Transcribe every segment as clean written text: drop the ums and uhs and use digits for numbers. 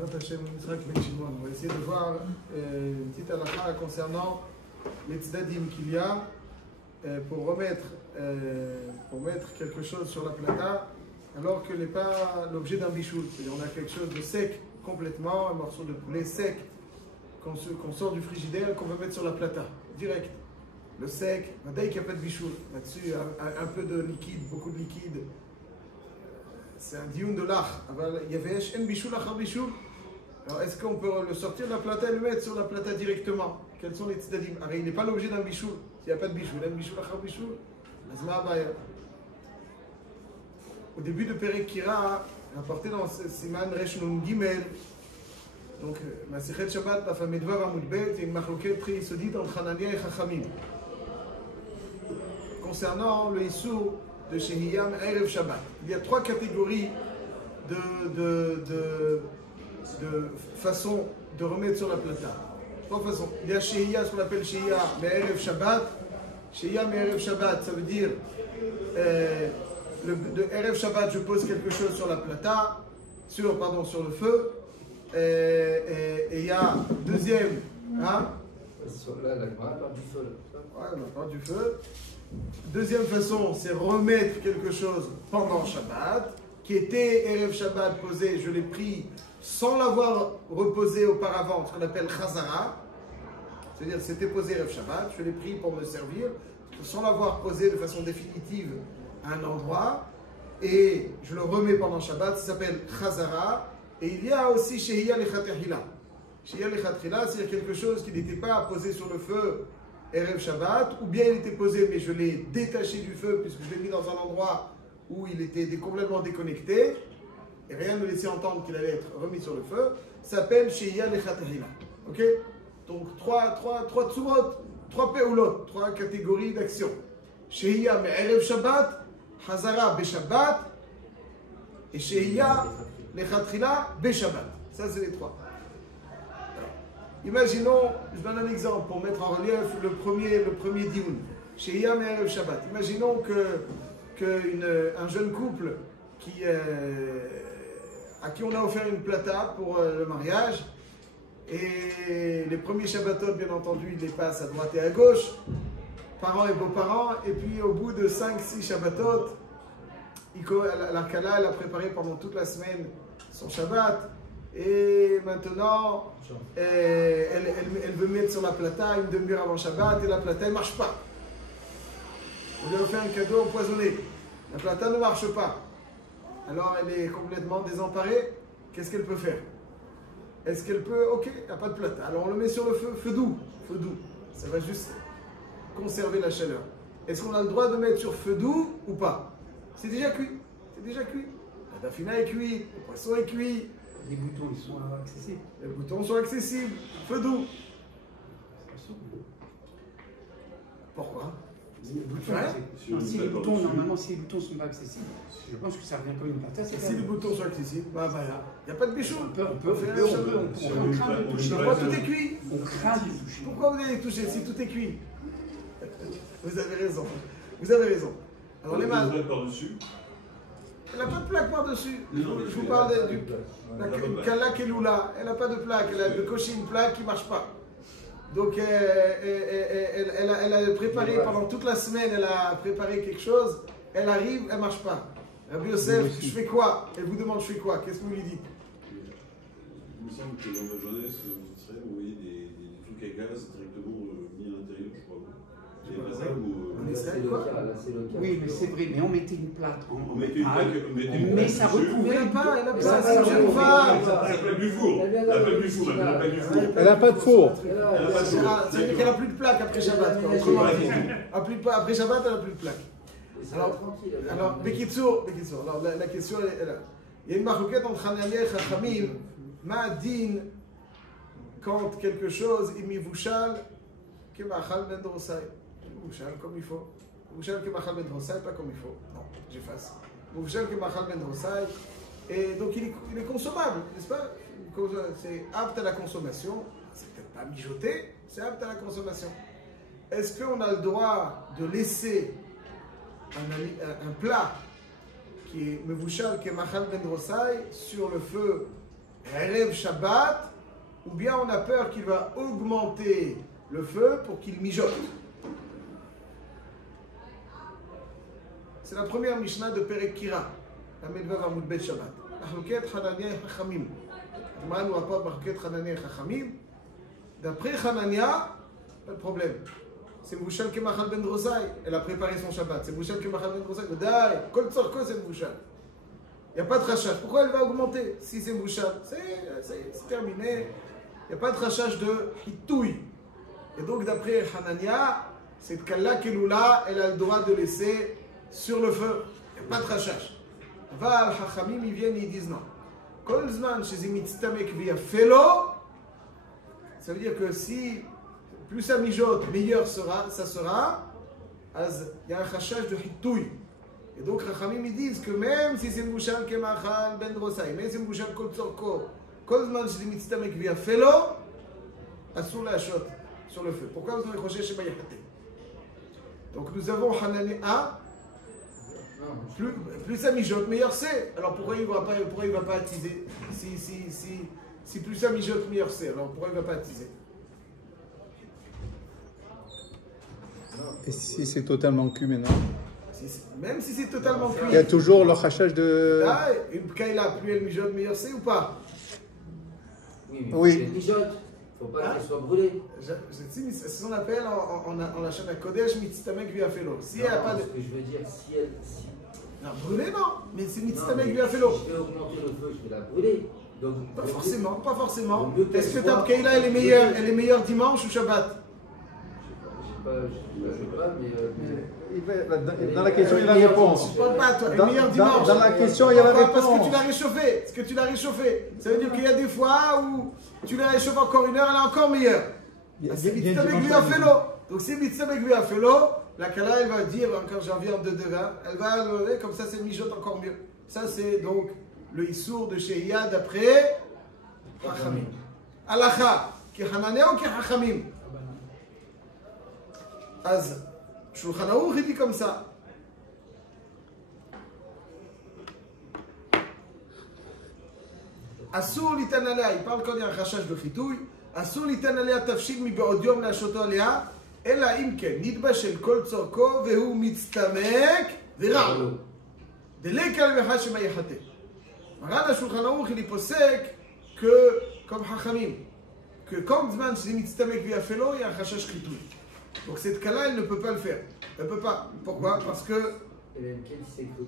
On va essayer de voir une petite halakha concernant les tzdadim qu'il y a pour mettre quelque chose sur la plata alors que n'est pas l'objet d'un bichoul. C'est-à-dire on a quelque chose de sec complètement, un morceau de poulet sec qu'on sort du frigidaire qu'on va mettre sur la plata, direct. Le sec, dès qu'il n'y a pas de bichoul, là-dessus un peu de liquide, beaucoup de liquide. C'est un dioun de l'ach. Il y avait un bichoul, achar bichoul. Alors est-ce qu'on peut le sortir de la plata et le mettre sur la plata directement? Quels sont les tzdadim? Alors il n'est pas l'objet d'un bichoul. S'il n'y a pas de bichoul, un bichoul, achar bichoul, lazma abaya. Au début de Perek Kira, rapporté dans Siman Resh Nun Gimel, donc Masechet Shabbat, la femme Edvav Amud Bet, il y a une machloket très isodite entre Hanania et Chachamim. Concernant le Issour de Shehiyam Erev Shabbat, il y a trois catégories de façons de remettre sur la plata. Trois façons. Il y a Shehiyah, ce qu'on appelle Shehiyah Erev Shabbat. Shehiyah Erev Shabbat, ça veut dire de Erev Shabbat, je pose quelque chose sur la plata, sur le feu. Et il y a deuxième, hein? Là, la part du feu. Ouais, la part du feu. Deuxième façon, c'est remettre quelque chose pendant Shabbat, qui était Erev Shabbat posé, je l'ai pris sans l'avoir reposé auparavant, ce qu'on appelle Chazara. C'est-à-dire, c'était posé Erev Shabbat, je l'ai pris pour me servir, sans l'avoir posé de façon définitive à un endroit, et je le remets pendant Shabbat, ça s'appelle Chazara. Et il y a aussi Shehiyah Lechatechila. Shehiyah Lechatechila, c'est quelque chose qui n'était pas posé sur le feu Erev Shabbat, ou bien il était posé, mais je l'ai détaché du feu, puisque je l'ai mis dans un endroit où il était complètement déconnecté, et rien ne laissait entendre qu'il allait être remis sur le feu, ça s'appelle Shehiyah Lechatechila. Ok? Donc trois tsumot, trois peulot, trois catégories d'action. Shehiyah Erev Shabbat, Hazara Beshabbat, et Shehiyah Lechatechila Beshabbat. Ça, c'est les trois. Imaginons, je donne un exemple pour mettre en relief le premier dioun, chez Yam et Shabbat. Imaginons qu'un jeune couple à qui on a offert une plata pour le mariage, et les premiers Shabbatot, bien entendu, ils les passent à droite et à gauche, parents et beaux-parents, et puis au bout de 5-6 Shabbatot, l'Arkala, elle a préparé pendant toute la semaine son Shabbat. Et maintenant, elle veut mettre sur la plata une demi-heure avant Shabbat et la plata ne marche pas. On lui a fait un cadeau empoisonné. La plata ne marche pas. Alors elle est complètement désemparée. Qu'est-ce qu'elle peut faire? Est-ce qu'elle peut... Ok, il n'y a pas de plata. Alors on le met sur le feu, feu doux. Ça va juste conserver la chaleur. Est-ce qu'on a le droit de mettre sur feu doux ou pas? C'est déjà cuit. La dafina est cuite, le poisson est cuit. Les boutons, ils sont accessibles. Les boutons sont accessibles. Feu doux. Pourquoi? Si les boutons, normalement, si les boutons ne sont pas accessibles, je pense que ça revient comme une plata. Si les boutons sont accessibles, il n'y a pas de bichou. On peut faire un cheveu. On craint de toucher. Pourquoi tout est cuit? On craint de toucher. Pourquoi vous allez toucher si tout est cuit? Vous avez raison. Alors les mains. Elle n'a pas de plaque par-dessus. Je vous parle du Kala Keloula. Elle n'a pas de plaque. Elle a de cocher une plaque qui ne marche pas. Donc, elle a préparé pendant toute la semaine, elle a préparé quelque chose. Elle arrive, elle ne marche pas. Rabbi Yosef, je fais quoi? Elle vous demande, je fais quoi? Qu'est-ce que vous lui dites? Il me semble que dans la jeunesse, vous voyez des trucs à gaz directement mis à l'intérieur, je crois. En Israël, quoi? Oui, mais c'est vrai, mais on mettait une plaque en mettait une plaque, mais ça recouvrait. Elle n'a pas, c'est une jeune femme. La plaque du four. Elle n'a pas de four. Ça veut dire qu'elle n'a plus de plaque après Shabbat. Après Shabbat, elle n'a plus de plaque. Alors, Bekitsour, alors la question est là. Il y a une marloquette entre Hanania et Chachamim. Ma'adin, quand quelque chose est mivouchal, kemachal ben drosai. Mivouchal comme il faut. Mivouchal kemachal ben drosai, pas comme il faut. Non, j'efface. Mivouchal kemachal ben drosai. Et donc il est consommable, n'est-ce pas? C'est apte à la consommation. C'est peut-être pas mijoté, c'est apte à la consommation. Est-ce qu'on a le droit de laisser un plat qui est mevouchal, qui est machal ben drosai, sur le feu Erev Shabbat, ou bien on a peur qu'il va augmenter le feu pour qu'il mijote. C'est la première Mishnah de Perek Kira, la Medvav Amud Bet Shabbat. Mahloket Hanania et Chachamim. Gemara nous rapporte Mahloket Hanania et Chachamim. D'après Hanania, pas de problème. C'est Mouchal Kemachal Ben Drosai. Elle a préparé son Shabbat. C'est Mouchal Kemachal Ben Drosai. Dai, Kol Tzorko, c'est Mouchal. Il n'y a pas de rachage. Pourquoi elle va augmenter? Si c'est Mouchal, c'est terminé. Il n'y a pas de rachage de Hitouï. Et donc, d'après Hanania, cette Kalla Keloula, elle a le droit de laisser sur le feu. Il n'y a pas de rachage. Va al-Hachamim, ils viennent et ils disent non. Kol Zman, chez Mitztamek via Felo, ça veut dire que si plus ça mijote, meilleur ça sera. Il y a un rachage de Hitouï. Et donc, Chachamim, ils disent que même si c'est Mouchal Kemachal Ben Drosai, même si c'est Mouchal Kol Tzorko, Kol Zman, chez Mitztamek via Felo, Assour la shot sur le feu. Pourquoi vous avez croché chez Bayahate? Donc, nous avons Hanania. Plus ça mijote, meilleur c'est. Alors pourquoi il ne va pas attiser? Si plus ça mijote, meilleur c'est. Alors pourquoi il ne va pas attiser? Et si c'est totalement cuit maintenant? Même si c'est totalement cuit. Il y a toujours le rachage de... Là, une pkaïla, plus elle mijote, meilleur c'est ou pas? Oui, elle mijote. Il ne faut pas qu'elle soit brûlée. C'est ce qu'on appelle en la chaîne à Kodesh, Mitztamek Viafelo. Si elle n'a pas de... Ce que je veux dire, si elle... Non, brûler non, mais c'est Mitztamek Viafelo. Si je vais augmenter le feu, je vais la brûler. Donc, pas forcément. Est-ce que ta pkaïla, elle est meilleure dimanche ou Shabbat? Je sais pas, mais... Dans la question, il y a la réponse. Je ne parle pas, toi. Le meilleur dimanche. Dans la question, il y a la réponse. Parce que tu l'as réchauffé. Ça veut dire qu'il y a des fois où tu la réchauffes encore une heure, elle est encore meilleure. C'est Mitztamek Viafelo. Donc si Mitztamek Viafelo, la Kala, elle va dire, encore j'en viens de devin, elle va lever, comme ça c'est mijote encore mieux. Ça c'est donc le Issour de Shehiya d'après Hachamim. Alacha, qui est Hanania ou qui est Hachamim? Az, Shulchan Aruch, il dit comme ça. Assour l'itanalea, il parle quand il y a un rachage de chitouille. Assour l'itanalea tafshik mi be'odiom la shoto alea. אלא אם כן, נתבשל כל צורכו והוא מצטמק ורע. דליקה למחה שמה יחטא. מרן השולחן ערוך il פוסק que, comme Hachamim, que comme Zman c'est מצטמק ויפלו, il y a un rachage חיטוי. Donc cette cas-là, elle ne peut pas le faire. Elle ne peut pas. Pourquoi? Parce que... Elle s'est cru.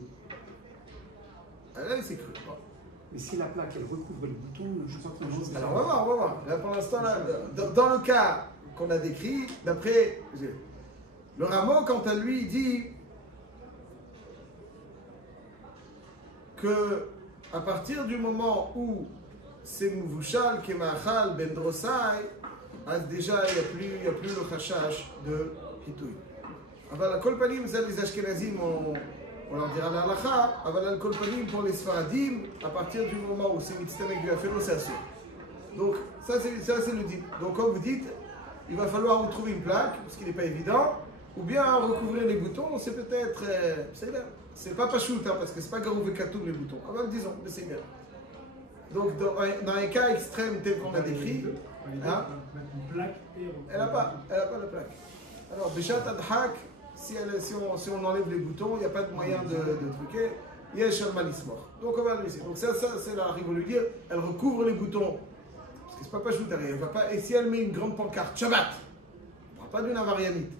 Elle s'est cru. Mais si la plaque, elle recouvre le bouton, je sens que... Alors on va voir. Là, pour l'instant, dans le cas qu'on a décrit, d'après le Rameau, quant à lui, dit que à partir du moment où c'est Mouvushal, Kemachal, Ben Drosai, déjà il n'y a plus le chachash de Hitouï. Alors, la Kolpanim, les Ashkenazim, on leur dira la halakha, avant la Kolpanim pour les Sfaradim, à partir du moment où c'est Mitztamek du Afelo, c'est assuré. Donc, ça c'est le dit. Donc, comme vous dites, il va falloir vous trouver une plaque, parce qu'il n'est pas évident, ou bien recouvrir les boutons, c'est peut-être. C'est pas pachout, hein, parce que c'est pas garou vekatoum les boutons. Alors, disons, mais c'est bien. Donc, dans un cas extrême tel qu'on a décrit, hein, elle n'a pas la plaque. Alors, Béchat Adhak, si on enlève les boutons, il n'y a pas de moyen de truquer, il y a un Shalmalismor. Donc, on va le laisser. Donc, ça c'est là, arrive à lui dire, elle recouvre les boutons. Parce que c'est pas pachout derrière. Et si elle met une grande pancarte, Shabbat, on ne parle pas d'une avarianite.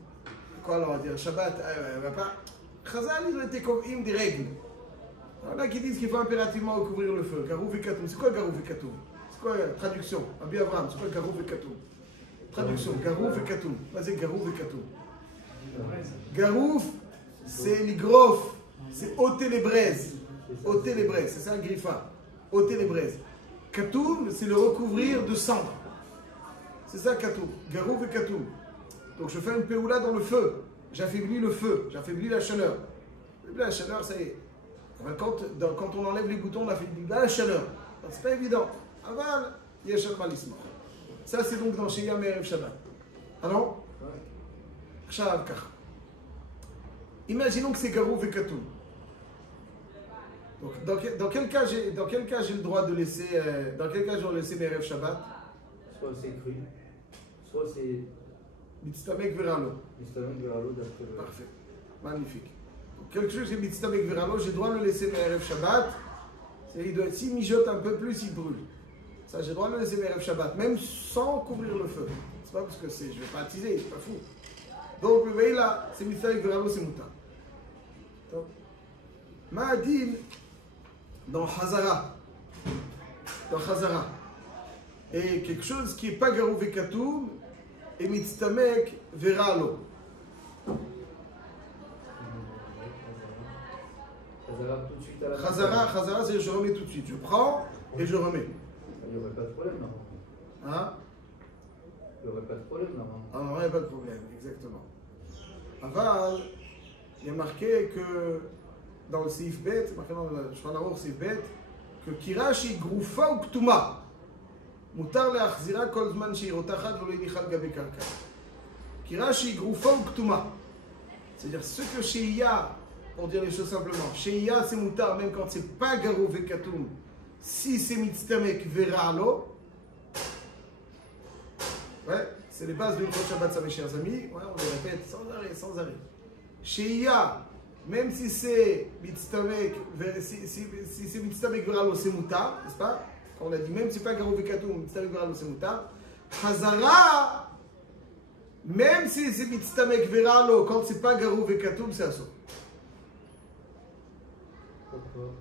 Quoi alors, on va dire Shabbat, elle va pas. Chazal, ils ont été comme des règles. Il y en a qui disent qu'il faut impérativement recouvrir le feu. Garouf et Katoum. C'est quoi Garouf et Katoum? C'est quoi traduction? Abi Avram, c'est quoi Garouf et Katoum? Traduction, Garouf et Katoum. Vas-y, Garouf et Katoum. Garouf, c'est l'igrof, c'est ôter les braises. Ôter les braises, c'est ça le griffa. Ôter les braises. Katoum, c'est le recouvrir de cendre. C'est ça Katoum. Garouf et Katoum. Donc je fais une péoula dans le feu. J'affaiblis le feu, j'affaiblis la chaleur. La chaleur, ça y est. Quand on enlève les boutons, on affaiblit la chaleur. C'est pas évident. Aval, il y a Shalmalismor. Ça, c'est donc dans Shehiya Me'erev Shabbat. Alors, imaginons que c'est Garouf et Katoum. Donc, dans quel cas j'ai le droit de laisser, dans quel cas je dois laisser mes rêves Shabbat? Soit c'est cru, soit c'est Mitztamek veralo. Mitztamek veralo d'après le... Parfait. Magnifique. Donc, quelque chose qui est Mitztamek veralo, j'ai le droit de le laisser mes rêves Shabbat. S'il mijote un peu plus, il brûle. Ça, j'ai le droit de le laisser mes rêves Shabbat, même sans couvrir le feu. C'est pas parce que je vais pas attiser, c'est pas fou. Donc, vous voyez là, c'est Mitztamek veralo, c'est mouta. Ma'adin dans Hazara. Et quelque chose qui n'est pas garou vekatoum et mitztamek veralo. Chazara tout de suite à la Chazara, c'est je remets tout de suite. Je prends et je remets. Il n'y aurait pas de problème normalement. Hein? Il n'y aurait pas de problème normalement. Ah non, il n'y a pas de problème, exactement. Aval, il y a marqué que dans le Seif Bet, marqué dans le Shulchan Aruch Seif Bet, que Kirashi Groufa ou Ktuma. מותר להחזירה כל זמן שהיא רותחת ולא הניחה על גבי קרקע. כי רש"י גרופה וכתומה. C'est-à-dire ce que Sheia, pour dire les choses simplement, Sheia c'est moutar même quand c'est pas garou vekatoum, si c'est mitztamek veralo. Ouais, c'est les bases de l'Ilchot Shabbat, ça mes chers amis. Ouais, on les répète sans arrêt. Sheia, même si c'est mitztamek, si c'est mitztamek veralo, c'est moutar, n'est-ce pas? On a dit, même si c'est pas garou vekatoum, mitztamek veralo, c'est moutar. Hazara, même si c'est mitztamek veralo, quand c'est pas garou vekatoum, c'est assaut. Pourquoi?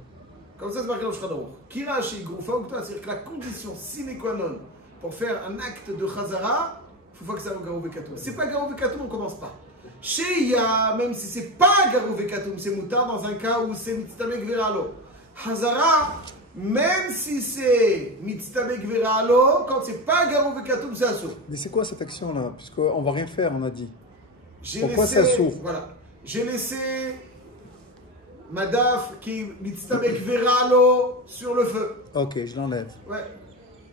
Comme ça, c'est marqué dans le Shulchan Aruch. Kirashi groufa ou kta, c'est-à-dire que la condition sine qua non pour faire un acte de Hazara, il faut que ça soit garou vekatoum. Si c'est pas garou vekatoum, on ne commence pas. Sheia, même si c'est pas garou vekatoum, c'est moutar dans un cas où c'est mitztamek veralo. Hazara, même si c'est mitztamek veralo, quand c'est pas garou vekatoum, c'est assaut. Mais c'est quoi cette action-là? Puisqu'on va rien faire, on a dit. Pourquoi laissé, c'est assaut? Voilà. J'ai laissé Madaf qui est mitztamek veralo sur le feu. Ok, je l'enlève. Ouais.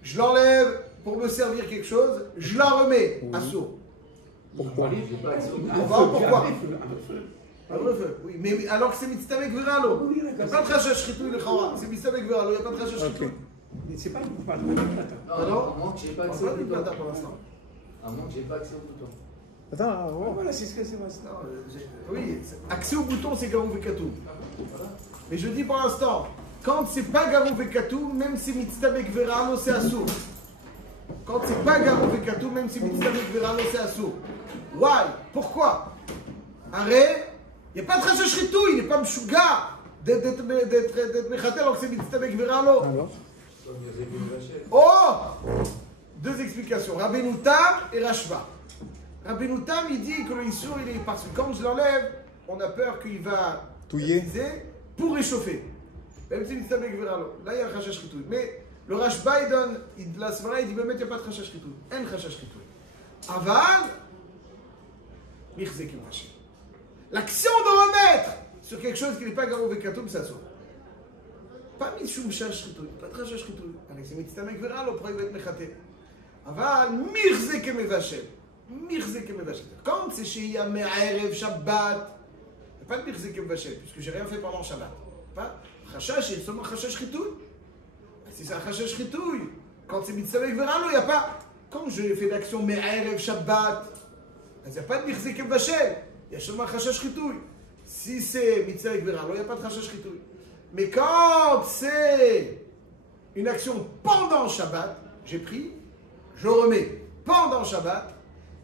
Je l'enlève pour me servir quelque chose, je la remets à saut. Pourquoi? On va voir pourquoi. Pas le feu. Oui, mais alors que c'est mitztamek veralo. Il n'y a pas de rachach chitou le chawa. C'est mitztamek veralo, il n'y a pas de rachach chitou. Mais c'est pas une pas de plata. Non, à moins que j'ai pas On accès va au pas du bouton. plata pour l'instant. À moins que j'ai pas accès au bouton. Attends, oh. Voilà, c'est ce que c'est. Non, oui, accès au bouton, c'est garou vekatou. Mais je dis pour l'instant, quand c'est pas garou vekatou, même si mitztamek veralo, c'est assourd. Quand c'est pas garou vekatou, même si mitztamek veralo, c'est assourd. Why? Pourquoi? Arrête, il n'y a pas de rachach chitou, il n'est pas mchouga d'être mechatel alors que c'est mitztamek veralo. Alors? Oh! Deux explications, Rabbeinu Tam et Rashba. Rabbeinu Tam, il dit que le Issour, il est parce que quand je l'enlève, on a peur qu'il va Touiller pour réchauffer. Même si mitztamek veralo. Là, il y a un rachach chitou. Mais le Rashba, il donne, la Svara, il dit, mais il n'y a pas de rachach chitou. Un rachach chitou. Aval, michzek vaché. L'action de remettre sur quelque chose qui n'est pas garou vekatoum, ça sort. Pas mitzum chash chitou, pas de rachach chitou. Avec ces mitztamek veralo, pourquoi il va être mechaté? Aval, michzek mevachem. Michzek mevachem. Quand c'est chez Yamé Erev Shabbat, il n'y a pas de michzek mevachem, puisque j'ai rien fait pendant Shabbat. Pas chachash, il y a seulement chachash chitouille. Si c'est un chachash chitouille, quand c'est mitztamek veralo, il n'y a pas. Quand je fais l'action Me'erev Shabbat, il n'y a pas de michzek mevachem. Il y a seulement chachash chitouille. Si c'est mitztamek veralo, il n'y a pas de chachash chitouille. Mais quand c'est une action pendant Shabbat, j'ai pris, je remets pendant Shabbat,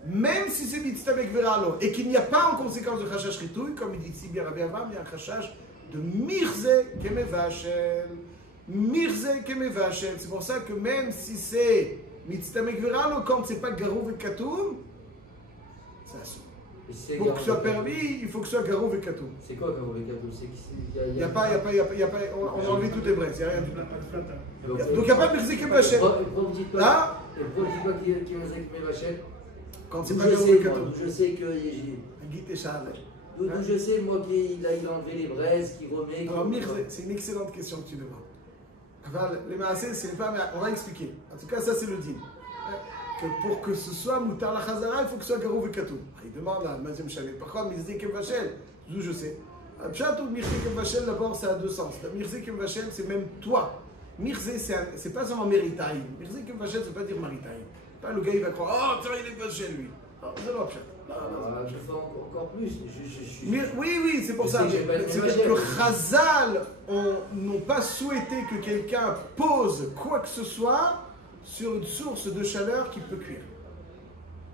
même si c'est mitztamek veralo et qu'il n'y a pas en conséquence de chachash chitouille, comme il dit si bien Rabbi Avraham, il y a un chachash de mirze kemevachem. Mirze kemevachem. C'est pour ça que même si c'est mitztamek veralo, quand c'est pas garou vekatoum, c'est assourd. Pour que ce soit permis, il faut que ce soit garou vekatoum. C'est quoi garou vekatoum? Il n'y a pas, on a enlevé toutes les braises, il n'y a rien du tout. Donc il n'y a pas de mirze kemevachem. Là, et pourquoi on dit pas qu'il y a mirze kemevachem? quand c'est pas garou vekatoum. Je sais que. D'où je sais, moi, qu'il a enlevé les braises, qu'il remet. Alors, Mirze, c'est une excellente question que tu demandes. Les maasés, c'est pas. On va expliquer. En tout cas, ça, c'est le din. Que pour que ce soit moutar la chazara, il faut que ce soit garou vekatoum. Il demande à Mazem Chalet. Pourquoi Mirze Kevachel? D'où je sais. Pshat ou Mirze Kemvachel, d'abord, ça a deux sens. Mirze Kemvachel, c'est même toi. Mirze, c'est pas seulement Meritaïm. Mirze Kemvachel, c'est pas dire Maritaïm. Pas le gars, il va croire, oh, tiens, il est Vachel, lui. Non, c'est pas Pshat. Je fais encore plus. Oui, c'est pour ça. C'est que Chazal n'ont pas souhaité que quelqu'un pose quoi que ce soit sur une source de chaleur qui peut cuire.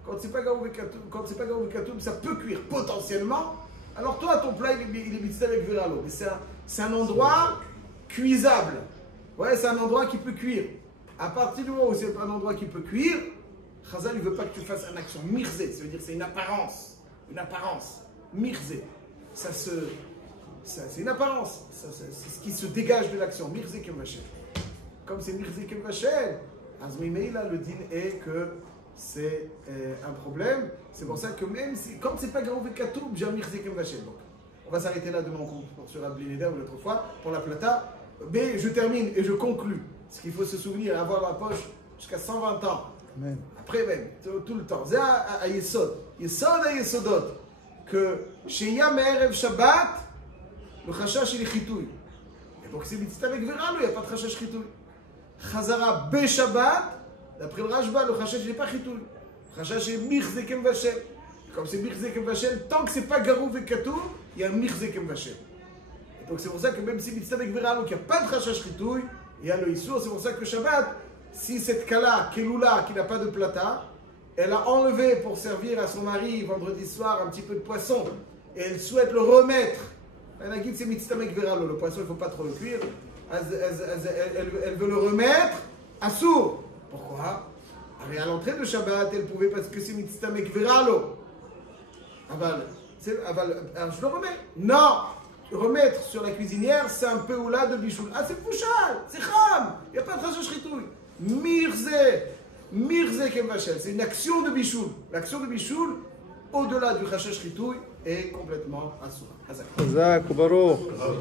Quand c'est pas Gaou Katoum, ça peut cuire potentiellement. Alors toi, ton plat, il est mixé avec Viralo. Mais c'est un endroit cuisable. Ouais, c'est un endroit qui peut cuire. À partir du moment où c'est un endroit qui peut cuire, Chazal, il ne veut pas que tu fasses une action mirzé. Ça veut dire que c'est une apparence. Une apparence. Mirzé. C'est une apparence. C'est ce qui se dégage de l'action. Mirzé Kemvachel. Comme c'est Mirzé Kemvachel, Azmimeila, le din est que c'est un problème. C'est pour ça que même si, quand c'est pas Gaou Katoum, j'ai Mirzé Kemvachel. Donc, on va s'arrêter là demain sur Rabbi Neder ou l'autre fois pour la plata. Mais je termine et je conclus. Ce qu'il faut se souvenir, avoir la poche jusqu'à 120 ans. Amen. Après même, tout le temps. C'est à Yesod. Yesod à Yesodot. Que chez Yam Erev Shabbat, le Chashash il est chitouille. Et donc c'est mitzvah avec Viralo, il n'y a pas de Chashash chitouille. Chazara Be Shabbat, d'après le Rashba, le Chashash il n'est pas chitouille. Le Chashash est Mirze Kemvachel. Comme c'est Mirze Kemvachel, tant que c'est pas Garou Vekatou, il y a Mirze Kemvachel. Et donc c'est pour ça que même si mitzvah avec Viralo, qu'il n'y a pas de Chashash chitouille, il y a le Issour, c'est pour ça que Shabbat, si cette Kala, Keloula, qui n'a pas de plata, elle a enlevé pour servir à son mari vendredi soir un petit peu de poisson, et elle souhaite le remettre, elle a dit c'est mitztamek veralo, le poisson il ne faut pas trop le cuire, elle veut le remettre à sourd. Pourquoi? À l'entrée de Shabbat, elle pouvait parce que c'est mitztamek veralo. Alors je le remets. Non! Remettre sur la cuisinière, c'est un peu oula de bichoul. Ah, c'est fouchal, c'est kham, il n'y a pas de chashash chitouille. Mirze Kemvachel, c'est une action de bichoul. L'action de bichoul, au-delà du chashash chitouille, est complètement assoura. Hazak.